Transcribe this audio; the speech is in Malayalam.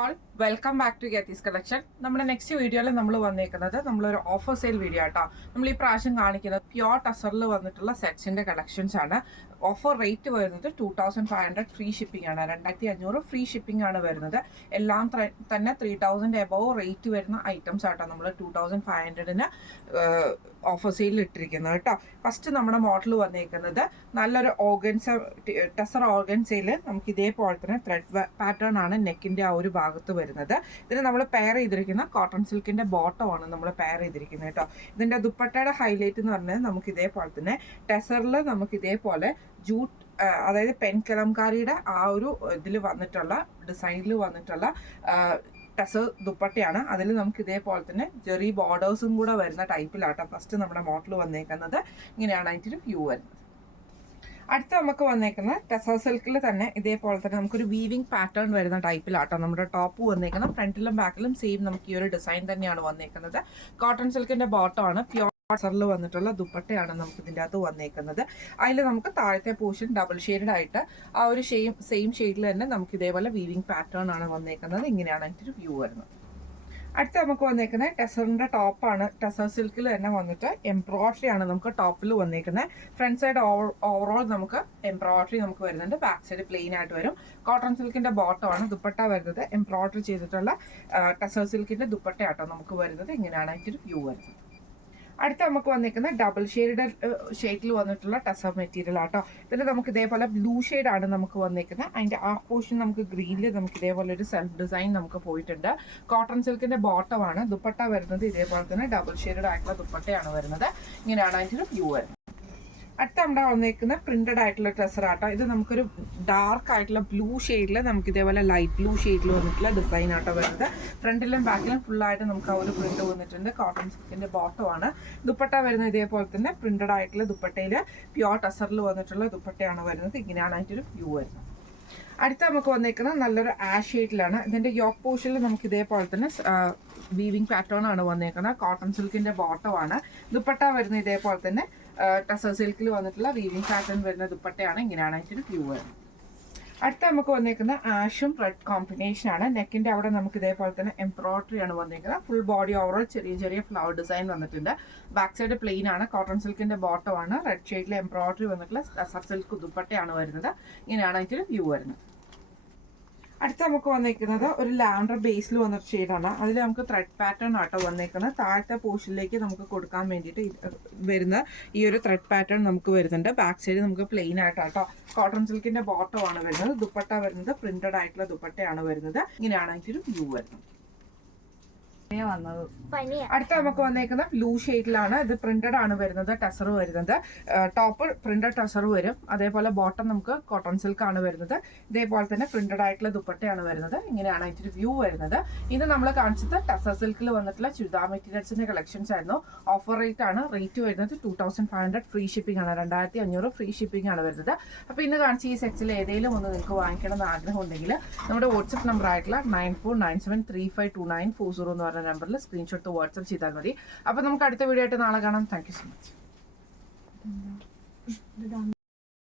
ഓൾ വെൽക്കം ബാക്ക് ടു ഗെത്തീസ് കളക്ഷൻ. നമ്മുടെ നെക്സ്റ്റ് വീഡിയോയിൽ നമ്മൾ വന്നേക്കുന്നത് നമ്മളൊരു ഓഫർ സെയിൽ വീഡിയോ ആട്ടോ. നമ്മൾ ഈ പ്രാവശ്യം കാണിക്കുന്നത് പ്യോർ ടസറിൽ വന്നിട്ടുള്ള സെറ്റ്സിന്റെ കളക്ഷൻസ് ആണ്. ഓഫർ റേറ്റ് വരുന്നത് 2500 ഫ്രീ ഷിപ്പിംഗ് ആണ്. 2500 ഫ്രീ ഷിപ്പിംഗ് ആണ് വരുന്നത്. എല്ലാം തന്നെ 3000 എബവ് റേറ്റ് വരുന്ന ഐറ്റംസ് ആട്ടോ നമ്മൾ 2500-ന് ഓഫർ സെയിലിൽ ഇട്ടിരിക്കുന്നത് കേട്ടോ. ഫസ്റ്റ് നമ്മുടെ മോഡൽ വന്നേക്കുന്നത് നല്ലൊരു ഓർഗൻസ ടെസർ ഓർഗൻസയിൽ നമുക്ക് ഇതേപോലെ തന്നെ ത്രെഡ് പാറ്റേൺ ആണ് നെക്കിന്റെ ആ ഒരു ഭാഗത്ത് വരുന്നത്. ഇതിന് നമ്മൾ പെയർ ചെയ്തിരിക്കുന്ന കോട്ടൺ സിൽക്കിന്റെ ബോട്ടമാണ് നമ്മൾ പെയർ ചെയ്തിരിക്കുന്നത് കേട്ടോ. ഇതിന്റെ ദുപ്പട്ടയുടെ ഹൈലൈറ്റ് എന്ന് പറഞ്ഞാൽ നമുക്ക് ഇതേപോലെ തന്നെ ടെസറിൽ നമുക്ക് ഇതേപോലെ ജൂട്ട് അതായത് പെൻ കലംകാരിയുടെ ആ ഒരു ഇതിൽ വന്നിട്ടുള്ള ഡിസൈനിൽ വന്നിട്ടുള്ള ടെസർ ദുപ്പട്ടയാണ്. അതിൽ നമുക്ക് ഇതേപോലെ തന്നെ ജെറി ബോർഡേഴ്സും കൂടെ വരുന്ന ടൈപ്പിലാട്ടോ ഫസ്റ്റ് നമ്മുടെ മോഡൽ വന്നേക്കുന്നത്. ഇങ്ങനെയാണ് അതിൻ്റെ ഒരു വ്യൂ വരുന്നത്. അടുത്ത നമുക്ക് വന്നേക്കുന്നത് ടെസർ സിൽക്കിൽ തന്നെ ഇതേപോലെ തന്നെ നമുക്കൊരു വീവിംഗ് പാറ്റേൺ വരുന്ന ടൈപ്പിലാട്ടോ നമ്മുടെ ടോപ്പ് വന്നേക്കുന്നത്. ഫ്രണ്ടിലും ബാക്കിലും സെയിം നമുക്ക് ഈ ഒരു ഡിസൈൻ തന്നെയാണ് വന്നേക്കുന്നത്. കോട്ടൺ സിൽക്കിന്റെ ബോട്ടം ആണ്. പ്യോർ ടസറിൽ വന്നിട്ടുള്ള ദുപ്പട്ടയാണ് നമുക്ക് ഇതിൻ്റെ അകത്ത് വന്നേക്കുന്നത്. അതിൽ നമുക്ക് താഴത്തെ പോർഷൻ ഡബിൾ ഷെയ്ഡ് ആയിട്ട് ആ ഒരു സെയിം ഷെയ്ഡിൽ തന്നെ നമുക്ക് ഇതേപോലെ വീവിംഗ് പാറ്റേൺ ആണ് വന്നേക്കുന്നത്. ഇങ്ങനെയാണ് അതിൻ്റെ ഒരു വ്യൂ വരുന്നത്. അടുത്ത നമുക്ക് വന്നേക്കുന്നത് ടെസറിന്റെ ടോപ്പാണ്. ടെസർ സിൽക്കിൽ തന്നെ വന്നിട്ട് എംബ്രോയിഡറി ആണ് നമുക്ക് ടോപ്പിൽ വന്നേക്കുന്നത്. ഫ്രണ്ട് സൈഡ് ഓവറോൾ നമുക്ക് എംബ്രോയിഡറി നമുക്ക് വരുന്നുണ്ട്. ബാക്ക് സൈഡ് പ്ലെയിൻ ആയിട്ട് വരും. കോട്ടൺ സിൽക്കിന്റെ ബോട്ടമാണ്. ദുപ്പട്ട വരുന്നത് എംബ്രോയിഡറി ചെയ്തിട്ടുള്ള ടെസർ സിൽക്കിന്റെ ദുപ്പട്ടയാട്ടോ നമുക്ക് വരുന്നത്. ഇങ്ങനെയാണ് അതിൻ്റെ ഒരു വ്യൂ വരുന്നത്. അടുത്ത നമുക്ക് വന്നിരിക്കുന്ന ഡബിൾ ഷെയ്ഡിൽ വന്നിട്ടുള്ള ടെസർ മെറ്റീരിയൽ ആട്ടോ. ഇതിൽ നമുക്ക് ഇതേപോലെ ബ്ലൂ ആണ് നമുക്ക് വന്നിരിക്കുന്നത്. അതിന്റെ ഹാഫ് പോർഷൻ നമുക്ക് ഗ്രീനിൽ നമുക്ക് ഇതേപോലെ ഒരു സെൽഫ് ഡിസൈൻ നമുക്ക് പോയിട്ടുണ്ട്. കോട്ടൺ സിൽക്കിന്റെ ബോട്ടമാണ്. ദുപ്പട്ട വരുന്നത് ഇതേപോലെ തന്നെ ഡബിൾ ഷെയ്ഡ് ആയിട്ടുള്ള ദുപ്പട്ടയാണ് വരുന്നത്. ഇങ്ങനെയാണ് അതിൻ്റെ ഒരു വ്യൂ വരുന്നത്. അടുത്ത നമ്മുടെ വന്നേക്കുന്ന പ്രിന്റഡ് ആയിട്ടുള്ള ടെസർ ആട്ടോ. ഇത് നമുക്കൊരു ഡാർക്ക് ആയിട്ടുള്ള ബ്ലൂ ഷെയ്ഡിൽ നമുക്ക് ഇതേപോലെ ലൈറ്റ് ബ്ലൂ ഷെയ്ഡിൽ വന്നിട്ടുള്ള ഡിസൈൻ ആട്ടോ വരുന്നത്. ഫ്രണ്ടിലും ബാക്കിലും ഫുള്ളായിട്ട് നമുക്ക് ആ ഒരു പ്രിന്റ് വന്നിട്ടുണ്ട്. കോട്ടൺ സിൽക്കിന്റെ ബോട്ടമാണ്. ദുപ്പട്ട വരുന്നത് ഇതേപോലെ തന്നെ പ്രിന്റഡ് ആയിട്ടുള്ള ദുപ്പട്ടയിൽ പ്യോർ ടെസറിൽ വന്നിട്ടുള്ള ദുപ്പട്ടയാണ് വരുന്നത്. ഇങ്ങനെയാണ് അതിൻ്റെ ഒരു വ്യൂ വരുന്നത്. അടുത്ത നമുക്ക് വന്നേക്കുന്നത് നല്ലൊരു ആഷ് ഷെയ്ഡിലാണ്. ഇതിന്റെ യോക്ക് പോർഷനിൽ നമുക്ക് ഇതേപോലെ തന്നെ വീവിംഗ് പാറ്റേൺ ആണ് വന്നേക്കുന്നത്. കോട്ടൺ സിൽക്കിന്റെ ബോട്ടമാണ്. ദുപ്പട്ട വരുന്നത് ഇതേപോലെ തന്നെ ടെസർ സിൽക്കിൽ വന്നിട്ടുള്ള വീവിംഗ് പാറ്റേൺ വരുന്ന ദുപ്പട്ടയാണ്. ഇങ്ങനെയാണ് അതിൻ്റെ വ്യൂ വരുന്നത്. അടുത്ത നമുക്ക് വന്നേക്കുന്ന ആഷും റെഡ് കോമ്പിനേഷൻ ആണ്. നെക്കിന്റെ അവിടെ നമുക്ക് ഇതേപോലെ തന്നെ എംബ്രോയിഡറി ആണ് വന്നേക്കുന്നത്. ഫുൾ ബോഡി ഓവറോൾ ചെറിയ ചെറിയ ഫ്ലവർ ഡിസൈൻ വന്നിട്ടുണ്ട്. ബാക്ക് സൈഡ് പ്ലെയിൻ ആണ്. കോട്ടൺ സിൽക്കിന്റെ ബോട്ടമാണ്. റെഡ് ഷെയ്ഡിൽ എംബ്രോയിഡറി വന്നിട്ടുള്ള ടെസർ സിൽക്ക് ദുപ്പട്ടയാണ് വരുന്നത്. ഇങ്ങനെയാണ് അതിൻ്റെ വ്യൂ വരുന്നത്. അടുത്ത നമുക്ക് വന്നേക്കുന്നത് ഒരു ലാവൻഡർ ബേസിൽ വന്നൊരു ഷെയ്ഡാണ്. അതിൽ നമുക്ക് ത്രെഡ് പാറ്റേൺ ആട്ടോ വന്നേക്കുന്നത്. താഴത്തെ പോർഷനിലേക്ക് നമുക്ക് കൊടുക്കാൻ വേണ്ടിയിട്ട് വരുന്ന ഈ ഒരു ത്രെഡ് പാറ്റേൺ നമുക്ക് വരുന്നുണ്ട്. ബാക്ക് സൈഡ് നമുക്ക് പ്ലെയിൻ ആയിട്ടാട്ടോ. കോട്ടൺ സിൽക്കിന്റെ ബോട്ടമാണ് വരുന്നത്. ദുപ്പട്ട വരുന്നത് പ്രിന്റഡ് ആയിട്ടുള്ള ദുപ്പട്ടയാണ് വരുന്നത്. ഇങ്ങനെയാണ് അതിൻ്റെ വ്യൂ വരുന്നത്. അടുത്ത നമുക്ക് വന്നേക്കുന്ന ബ്ലൂ ഷെയ്ഡിലാണ്. ഇത് പ്രിന്റഡ് ആണ് വരുന്നത്. ടെസർ വരുന്നത് ടോപ്പ് പ്രിന്റഡ് ടെസർ വരും. അതേപോലെ ബോട്ടം നമുക്ക് കോട്ടൺ സിൽക്ക് ആണ് വരുന്നത്. ഇതേപോലെ തന്നെ പ്രിന്റഡ് ആയിട്ടുള്ള ദുപ്പട്ടയാണ് വരുന്നത്. ഇങ്ങനെയാണ് അതിന്റെ വ്യൂ വരുന്നത്. ഇത് നമ്മൾ കാണിച്ചത് ടെസർ സിൽക്കിൽ വന്നിട്ടുള്ള ചുരിദാർ മെറ്റീരിയൽസിന്റെ കളക്ഷൻസ് ആയിരുന്നു. ഓഫർ റേറ്റ് ആണ്. റേറ്റ് വരുന്നത് 2500 ഫ്രീ ഷിപ്പിംഗ് ആണ്. 2500 ഫ്രീ ഷിപ്പിംഗ് ആണ് വരുന്നത്. അപ്പോൾ ഇന്ന് കാണിച്ച ഈ സെക്സിൽ ഏതെങ്കിലും ഒന്ന് നിങ്ങൾക്ക് വാങ്ങിക്കണം എന്ന് ആഗ്രഹം ഉണ്ടെങ്കിൽ നമ്മുടെ വാട്സ്ആപ്പ് നമ്പർ ആയിട്ടുള്ള 9497352940 എന്ന് പറഞ്ഞ നമ്പറിൽ സ്ക്രീൻഷോട്ട് വാട്സ്ആപ്പ് ചെയ്താൽ മതി. അപ്പോൾ നമുക്ക് അടുത്ത വീഡിയോ ആയിട്ട് നാളെ കാണാം. Thank you so much.